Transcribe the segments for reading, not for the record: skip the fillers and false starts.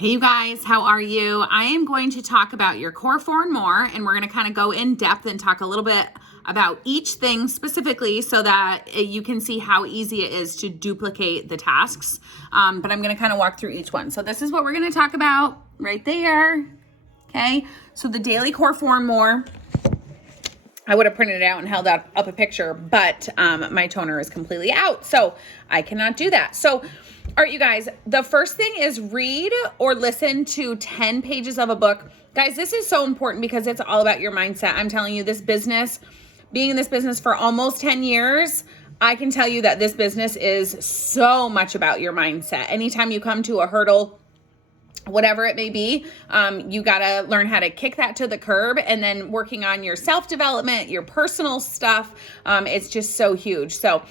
Hey you guys, how are you? I am going to talk about your core four and more, and we're going to kind of go in depth and talk a little bit about each thing specifically so that you can see how easy it is to duplicate the tasks. But I'm going to kind of walk through each one. So this is what we're going to talk about right there. Okay, so the daily core four and more. I would have printed it out and held up a picture, but my toner is completely out, so I cannot do that. So, all right, you guys, the first thing is read or listen to 10 pages of a book. Guys, this is so important because it's all about your mindset. I'm telling you, this business, being in this business for almost 10 years, I can tell you that this business is so much about your mindset. Anytime you come to a hurdle, whatever it may be, you got to learn how to kick that to the curb, and then working on your self-development, your personal stuff. It's just so huge. So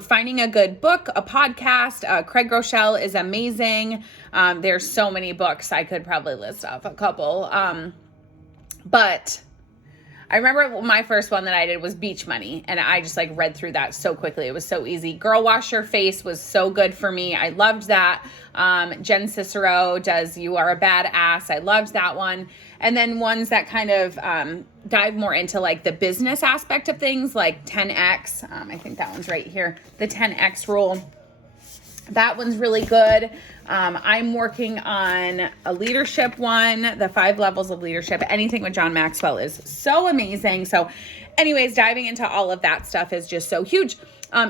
finding a good book, a podcast, Craig Groeschel is amazing. There's so many books. I could probably list off a couple. But I remember my first one that I did was Beach Money, and I just read through that so quickly. It was so easy. Girl Wash Your Face was so good for me. I loved that. Jen Sincero does You Are a Badass. I loved that one. And then ones that kind of dive more into the business aspect of things, like 10X. I think that one's right here. The 10X rule. That one's really good. I'm working on a leadership one, the 5 levels of leadership. Anything with John Maxwell is so amazing. So anyways, diving into all of that stuff is just so huge.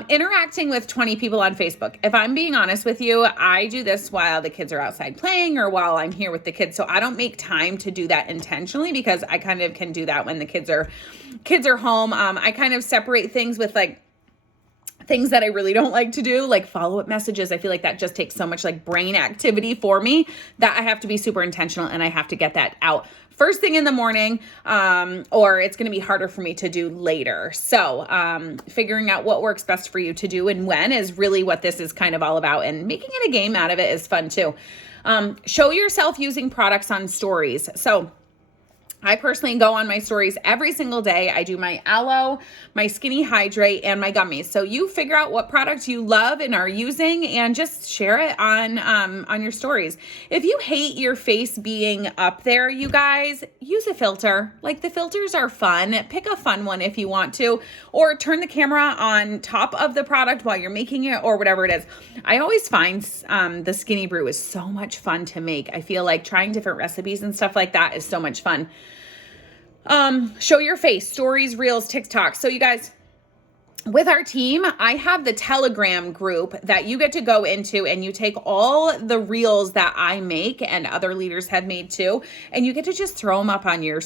Interacting with 20 people on Facebook. If I'm being honest with you, I do this while the kids are outside playing or while I'm here with the kids. So I don't make time to do that intentionally because I kind of can do that when the kids are home. I kind of separate things with things that I really don't like to do, like follow-up messages. I feel like that just takes so much brain activity for me that I have to be super intentional, and I have to get that out first thing in the morning, or it's going to be harder for me to do later. So figuring out what works best for you to do and when is really what this is kind of all about, and making it a game out of it is fun too. Show yourself using products on stories. So I personally go on my stories every single day. I do my Aloe, my Skinny Hydrate, and my gummies. So you figure out what products you love and are using and just share it on your stories. If you hate your face being up there, you guys, use a filter. The filters are fun. Pick a fun one if you want to, or turn the camera on top of the product while you're making it or whatever it is. I always find the Skinny Brew is so much fun to make. I feel like trying different recipes and stuff like that is so much fun. Show your face, stories, reels, TikTok. So you guys, with our team, I have the Telegram group that you get to go into, and you take all the reels that I make and other leaders have made too, and you get to just throw them up on your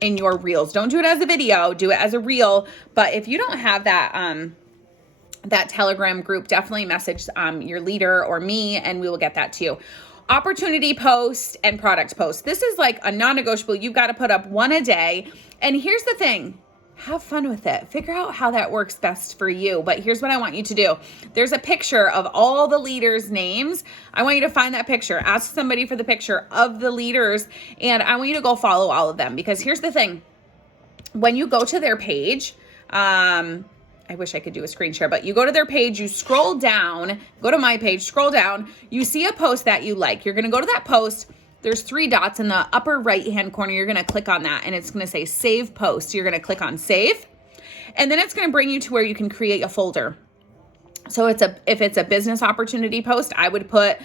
in your reels. Don't do it as a video, do it as a reel. But if you don't have that Telegram group, definitely message your leader or me, and we will get that to you. Opportunity post and product post. This is a non-negotiable. You've got to put up one a day. And here's the thing. Have fun with it. Figure out how that works best for you. But here's what I want you to do. There's a picture of all the leaders' names. I want you to find that picture. Ask somebody for the picture of the leaders. And I want you to go follow all of them. Because here's the thing. When you go to their page, I wish I could do a screen share, but you go to their page, you scroll down, go to my page, scroll down, you see a post that you like. You're going to go to that post. There's 3 dots in the upper right-hand corner. You're going to click on that, and it's going to say Save Post. You're going to click on Save, and then it's going to bring you to where you can create a folder. So if it's a business opportunity post, I would put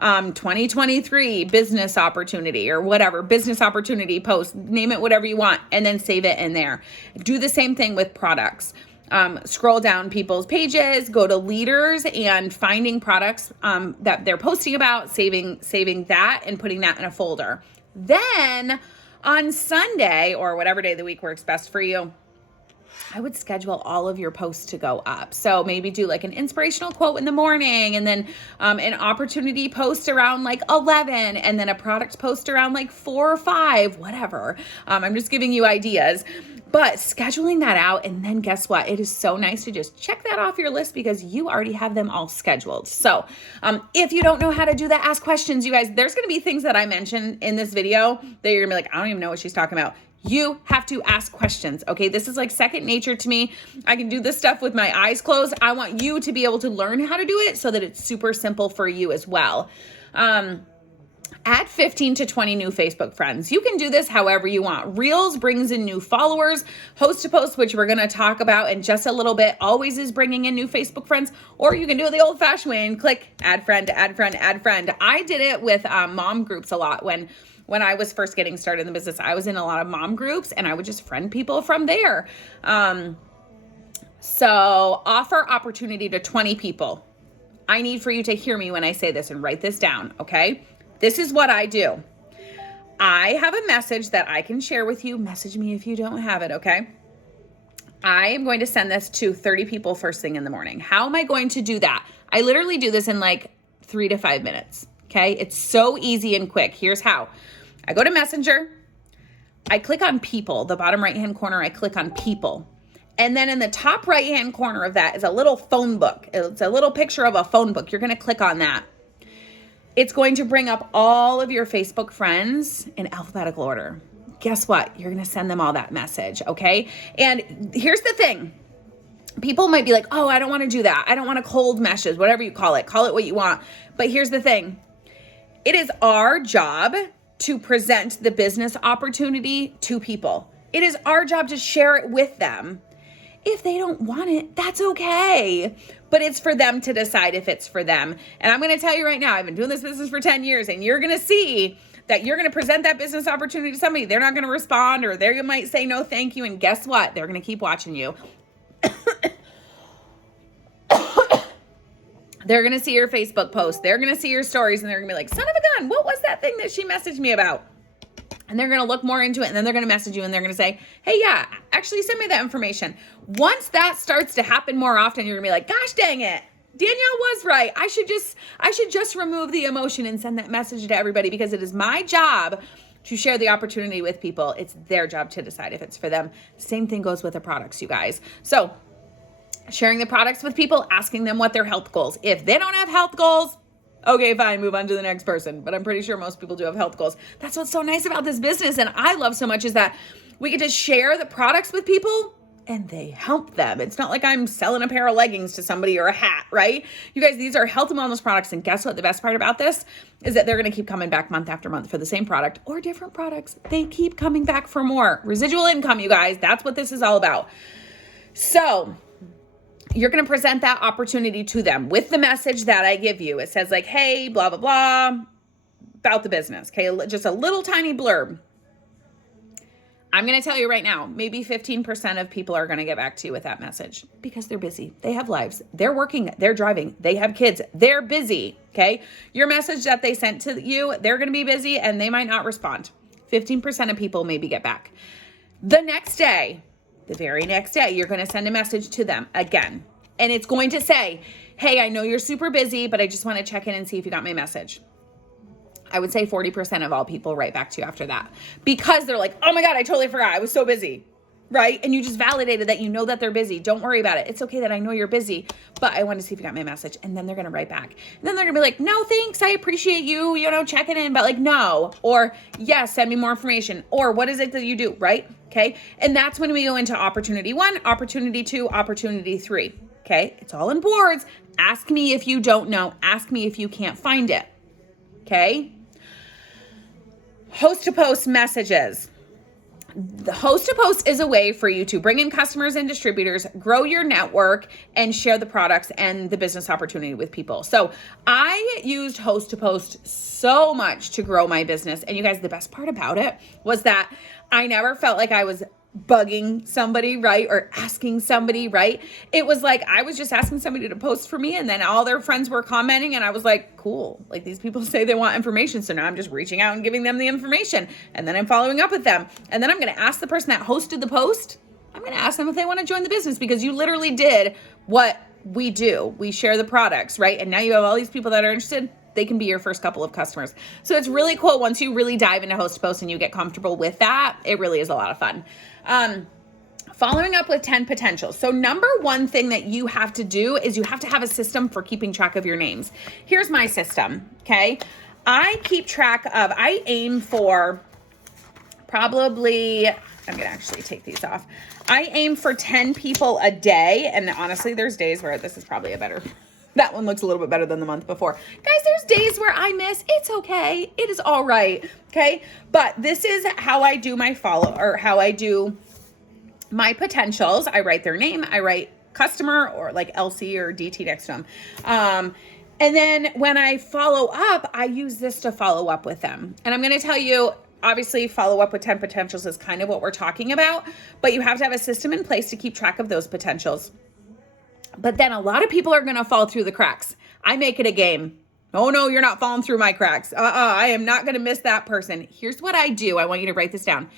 2023 business opportunity or whatever, business opportunity post, name it whatever you want, and then save it in there. Do the same thing with products. Scroll down people's pages, go to leaders and finding products that they're posting about, saving that and putting that in a folder. Then on Sunday or whatever day of the week works best for you, I would schedule all of your posts to go up. So maybe do an inspirational quote in the morning, and then an opportunity post around 11, and then a product post around 4 or 5, whatever. I'm just giving you ideas. But scheduling that out, and then guess what? It is so nice to just check that off your list because you already have them all scheduled. So if you don't know how to do that, ask questions, you guys. There's going to be things that I mentioned in this video that you're going to be I don't even know what she's talking about. You have to ask questions, okay? This is second nature to me. I can do this stuff with my eyes closed. I want you to be able to learn how to do it so that it's super simple for you as well. Add 15 to 20 new Facebook friends. You can do this however you want. Reels brings in new followers. Host to Post, which we're going to talk about in just a little bit, always is bringing in new Facebook friends. Or you can do it the old-fashioned way and click add friend, add friend, add friend. I did it with mom groups a lot when I was first getting started in the business. I was in a lot of mom groups and I would just friend people from there. So offer opportunity to 20 people. I need for you to hear me when I say this and write this down, okay? This is what I do. I have a message that I can share with you. Message me if you don't have it, okay? I am going to send this to 30 people first thing in the morning. How am I going to do that? I literally do this in like 3 to 5 minutes, okay? It's so easy and quick. Here's how. I go to Messenger. I click on people. The bottom right-hand corner, I click on people. And then in the top right-hand corner of that is a little phone book. It's a little picture of a phone book. You're going to click on that. It's going to bring up all of your Facebook friends in alphabetical order. Guess what? You're going to send them all that message, okay? And here's the thing. People might be like, oh, I don't want to do that. I don't want to cold message, whatever you call it. Call it what you want. But here's the thing. It is our job to present the business opportunity to people. It is our job to share it with them. If they don't want it, that's okay. But it's for them to decide if it's for them. And I'm going to tell you right now, I've been doing this business for 10 years, and you're going to see that you're going to present that business opportunity to somebody. They're not going to respond, or they might say no thank you. And guess what? They're going to keep watching you. They're going to see your Facebook post. They're going to see your stories, and they're going to be like, son of a gun, what was that thing that she messaged me about? And they're going to look more into it, and then they're going to message you, and they're going to say, hey, yeah, actually send me that information. Once that starts to happen more often, you're going to be like, gosh, dang it. Danielle was right. I should just remove the emotion and send that message to everybody, because it is my job to share the opportunity with people. It's their job to decide if it's for them. Same thing goes with the products, you guys. So sharing the products with people, asking them what their health goals. If they don't have health goals, okay, fine, move on to the next person. But I'm pretty sure most people do have health goals. That's what's so nice about this business, and I love so much, is that we get to share the products with people and they help them. It's not like I'm selling a pair of leggings to somebody or a hat, right? You guys, these are health and wellness products, and guess what? The best part about this is that they're going to keep coming back month after month for the same product or different products. They keep coming back for more. Residual income, you guys. That's what this is all about. So you're going to present that opportunity to them with the message that I give you. It says like, hey, blah, blah, blah, about the business. Okay, just a little tiny blurb. I'm going to tell you right now, maybe 15% of people are going to get back to you with that message because they're busy. They have lives. They're working. They're driving. They have kids. They're busy. Okay, your message that they sent to you, they're going to be busy and they might not respond. 15% of people maybe get back. The next day, the very next day, you're going to send a message to them again. And it's going to say, hey, I know you're super busy, but I just want to check in and see if you got my message. I would say 40% of all people write back to you after that, because they're like, oh my God, I totally forgot. I was so busy, right? And you just validated that you know that they're busy. Don't worry about it. It's okay that I know you're busy, but I want to see if you got my message. And then they're going to write back. And then they're going to be like, no, thanks. I appreciate you, checking in, but like, no, or yes, send me more information, or what is it that you do, right? Okay. And that's when we go into opportunity 1, opportunity 2, opportunity 3. Okay. It's all in boards. Ask me if you don't know. Ask me if you can't find it. Okay. Host to Post messages. The Host to Post is a way for you to bring in customers and distributors, grow your network, and share the products and the business opportunity with people. So I used Host to Post so much to grow my business. And you guys, the best part about it was that I never felt like I was bugging somebody, right? Or asking somebody, right? It was like I was just asking somebody to post for me, and then all their friends were commenting, and I was like, cool. Like, these people say they want information, so now I'm just reaching out and giving them the information, and then I'm following up with them. And then I'm going to ask the person that hosted the post, I'm going to ask them if they want to join the business, because you literally did what we do. We share the products, right? And now you have all these people that are interested. They can be your first couple of customers. So it's really cool. Once you really dive into Host to Post and you get comfortable with that, it really is a lot of fun. Following up with 10 potentials. So number one thing that you have to do is you have to have a system for keeping track of your names. Here's my system. Okay. I keep track of, I aim for probably, I'm going to actually take these off. I aim for 10 people a day. And honestly, there's days where this is probably a better That one looks a little bit better than the month before. Guys, there's days where I miss. It's okay. It is all right. Okay. But this is how I do my how I do my potentials. I write their name. I write customer or like LC or DT next to them. And then when I follow up, I use this to follow up with them. And I'm going to tell you, obviously, follow up with 10 potentials is kind of what we're talking about, but you have to have a system in place to keep track of those potentials. But then a lot of people are going to fall through the cracks. I make it a game. Oh no, you're not falling through my cracks. I am not going to miss that person. Here's what I do. I want you to write this down.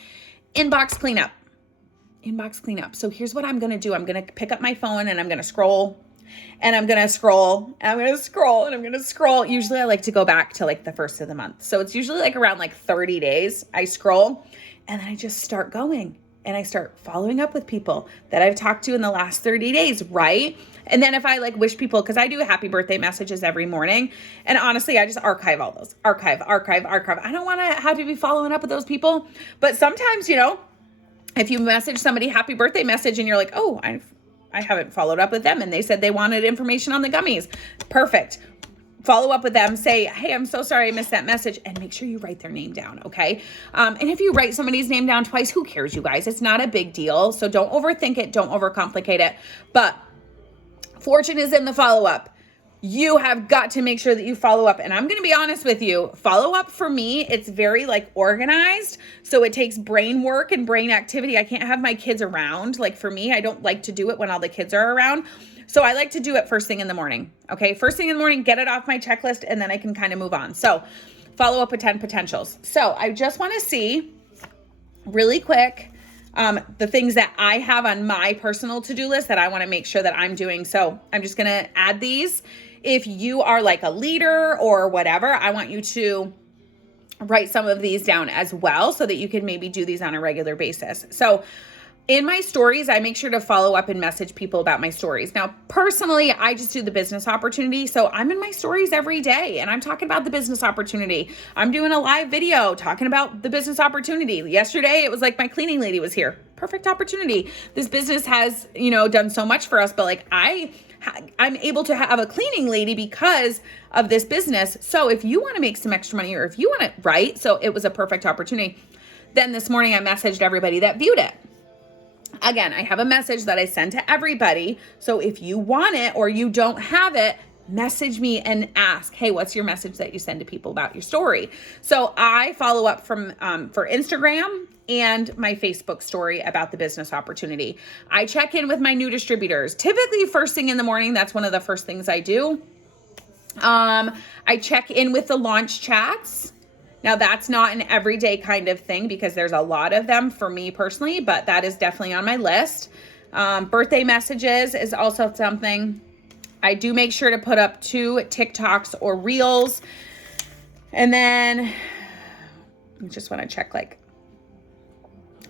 Inbox cleanup. Inbox cleanup. So here's what I'm going to do. I'm going to pick up my phone and I'm going to scroll. And I'm going to scroll, and I'm going to scroll, and I'm going to scroll. Usually I like to go back to like the first of the month. So it's usually like around like 30 days. I scroll and then I just start going and I start following up with people that I've talked to in the last 30 days, right? And then if I like wish people, because I do happy birthday messages every morning. And honestly, I just archive all those. Archive. I don't want to have to be following up with those people. But sometimes, if you message somebody happy birthday message and you're like, oh, I haven't followed up with them and they said they wanted information on the gummies. Perfect. Follow up with them. Say, hey, I'm so sorry I missed that message. And make sure you write their name down, okay? And if you write somebody's name down twice, who cares, you guys? It's not a big deal. So don't overthink it. Don't overcomplicate it. But fortune is in the follow-up. You have got to make sure that you follow up. And I'm going to be honest with you, follow up for me, it's very like organized. So it takes brain work and brain activity. I can't have my kids around. Like for me, I don't like to do it when all the kids are around. So I like to do it first thing in the morning. Okay. First thing in the morning, get it off my checklist and then I can kind of move on. So follow up with 10 potentials. So I just want to see really quick the things that I have on my personal to-do list that I want to make sure that I'm doing. So I'm just going to add these. If you are like a leader or whatever, I want you to write some of these down as well so that you can maybe do these on a regular basis. So in my stories, I make sure to follow up and message people about my stories. Now, personally, I just do the business opportunity. So I'm in my stories every day and I'm talking about the business opportunity. I'm doing a live video talking about the business opportunity. Yesterday, it was like my cleaning lady was here. Perfect opportunity. This business has, done so much for us, but like I'm able to have a cleaning lady because of this business. So if you want to make some extra money or if you want to write, so it was a perfect opportunity. Then this morning I messaged everybody that viewed it. Again, I have a message that I send to everybody. So if you want it or you don't have it, message me and ask, hey, what's your message that you send to people about your story? So I follow up for Instagram and my Facebook story about the business opportunity. I check in with my new distributors. Typically first thing in the morning, that's one of the first things I do. I check in with the launch chats. Now that's not an everyday kind of thing because there's a lot of them for me personally, but that is definitely on my list. Birthday messages is also something. I do make sure to put up 2 TikToks or Reels. And then I just want to check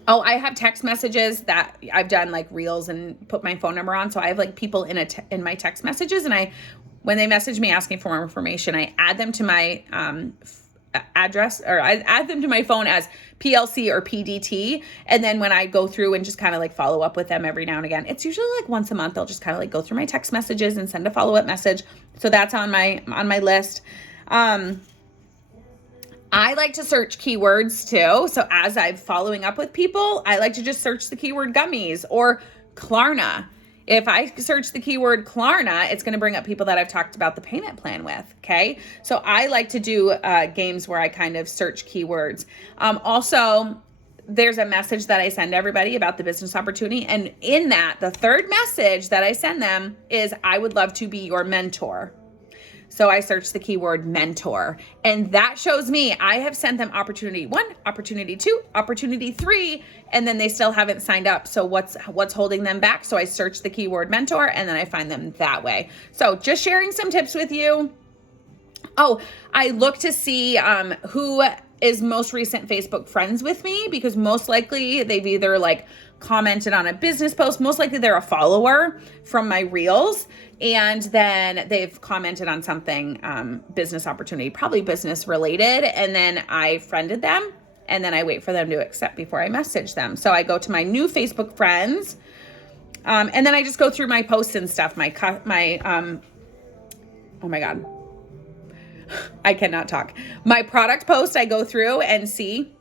I have text messages that I've done like Reels and put my phone number on. So I have like people in my text messages and when they message me asking for more information, I add them to my address or I add them to my phone as PLC or PDT. And then when I go through and just kind of like follow up with them every now and again, it's usually like once a month, I'll just kind of like go through my text messages and send a follow-up message. So that's on my list. I like to search keywords too. So as I'm following up with people, I like to just search the keyword gummies or Klarna. If I search the keyword Klarna, it's going to bring up people that I've talked about the payment plan with. Okay. So I like to do games where I kind of search keywords. Also, there's a message that I send everybody about the business opportunity. And in that, the third message that I send them is, I would love to be your mentor. So I search the keyword mentor and that shows me I have sent them opportunity 1, opportunity 2, opportunity 3, and then they still haven't signed up. So what's holding them back? So I search the keyword mentor and then I find them that way. So just sharing some tips with you. Oh, I look to see who is most recent Facebook friends with me because most likely they've either like commented on a business post. Most likely they're a follower from my Reels. And then they've commented on something, business opportunity, probably business related. And then I friended them and then I wait for them to accept before I message them. So I go to my new Facebook friends. And then I just go through my posts and stuff, my oh my God, I cannot talk. My product post, I go through and see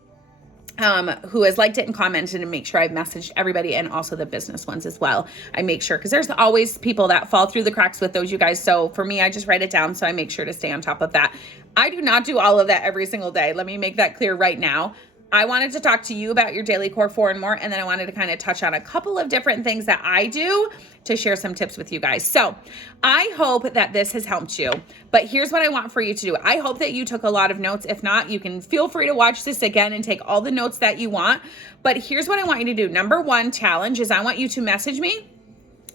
who has liked it and commented, and make sure I've messaged everybody, and also the business ones as well. I make sure, because there's always people that fall through the cracks with those, you guys. So for me, I just write it down. So I make sure to stay on top of that. I do not do all of that every single day. Let me make that clear right now. I wanted to talk to you about your daily core 4 and more. And then I wanted to kind of touch on a couple of different things that I do to share some tips with you guys. So I hope that this has helped you, but here's what I want for you to do. I hope that you took a lot of notes. If not, you can feel free to watch this again and take all the notes that you want. But here's what I want you to do. Number 1 challenge is I want you to message me,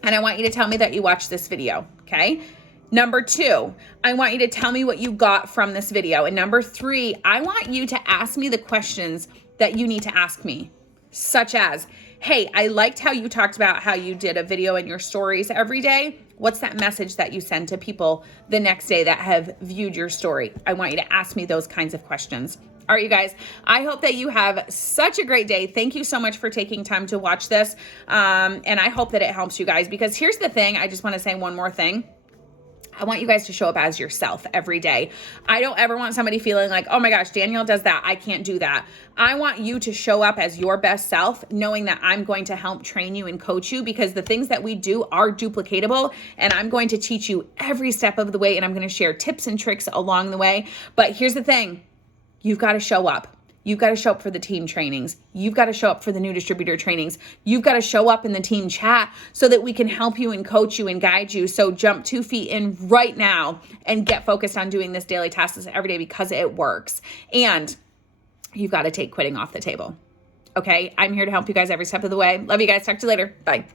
and I want you to tell me that you watched this video. Okay. Number 2, I want you to tell me what you got from this video. And number 3, I want you to ask me the questions that you need to ask me, such as, hey, I liked how you talked about how you did a video in your stories every day. What's that message that you send to people the next day that have viewed your story? I want you to ask me those kinds of questions. All right, you guys, I hope that you have such a great day. Thank you so much for taking time to watch this. And I hope that it helps you guys, because here's the thing. I just want to say one more thing. I want you guys to show up as yourself every day. I don't ever want somebody feeling like, oh my gosh, Danielle does that, I can't do that. I want you to show up as your best self, knowing that I'm going to help train you and coach you, because the things that we do are duplicatable, and I'm going to teach you every step of the way, and I'm going to share tips and tricks along the way. But here's the thing. You've got to show up. You've got to show up for the team trainings. You've got to show up for the new distributor trainings. You've got to show up in the team chat so that we can help you and coach you and guide you. So jump 2 feet in right now and get focused on doing this daily task every day, because it works. And you've got to take quitting off the table. Okay? I'm here to help you guys every step of the way. Love you guys. Talk to you later. Bye.